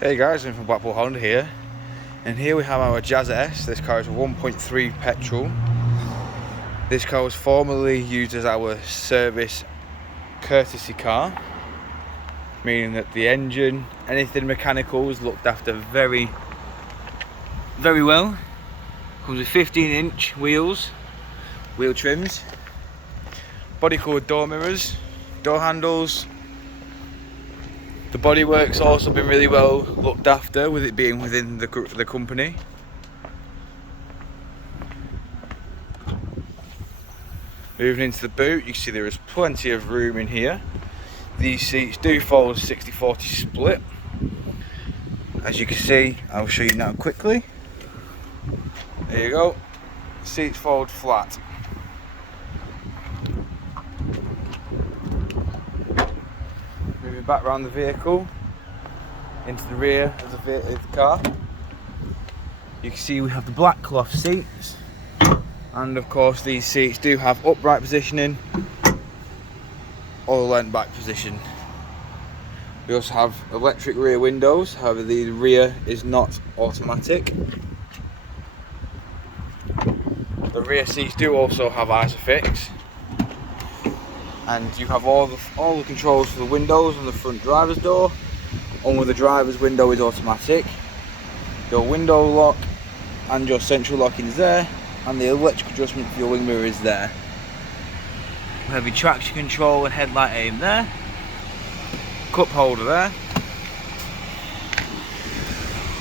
Hey guys, I'm from Blackpool Honda here, and here we have our Jazz S. This car is a 1.3 petrol. This car was formerly used as our service courtesy car, meaning that the engine, anything mechanical, was looked after very well. Comes with 15-inch wheels, wheel trims, body coloured door mirrors, door handles. The bodywork's also been really well looked after, with it being within the company. Moving into the boot, you can see there is plenty of room in here. These seats do follow a 60-40 split. As you can see, I'll show you now quickly. There you go. Seats fold flat. Moving back around the vehicle into the rear of the car, you can see we have the black cloth seats, and of course these seats do have upright positioning or leant back position. We also have electric rear windows, however the rear is not automatic. The rear seats do also have ISOFIX, and you have all the controls for the windows on the front driver's door. Only the driver's window is automatic. Your window lock and your central locking is there, and the electric adjustment for your wing mirror is there. We have your traction control and headlight aim there, cup holder there.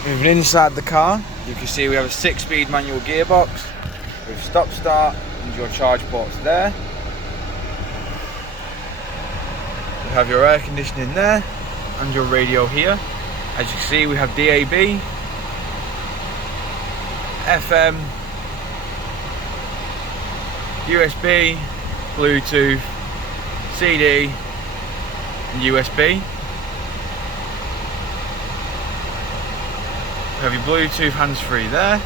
Moving inside the car, you can see we have a 6-speed manual gearbox with stop start and your charge ports there. We have your air conditioning there and your radio here. As you can see, we have DAB, FM, USB, Bluetooth, CD and USB. We have your Bluetooth hands-free there.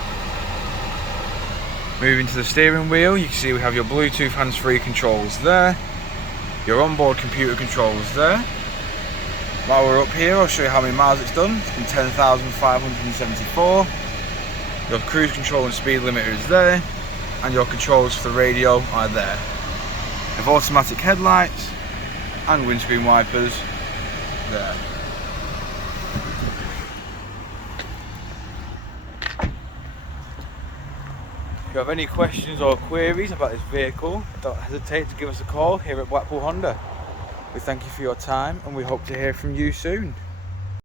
Moving to the steering wheel, you can see we have your Bluetooth hands-free controls there, your onboard computer controls there. While we're up here, I'll show you how many miles it's done. It's been 10,574. Your cruise control and speed limiter is there, and your controls for the radio are there. You have automatic headlights and windscreen wipers there. If you have any questions or queries about this vehicle, don't hesitate to give us a call here at Blackpool Honda. We thank you for your time, and we hope to hear from you soon.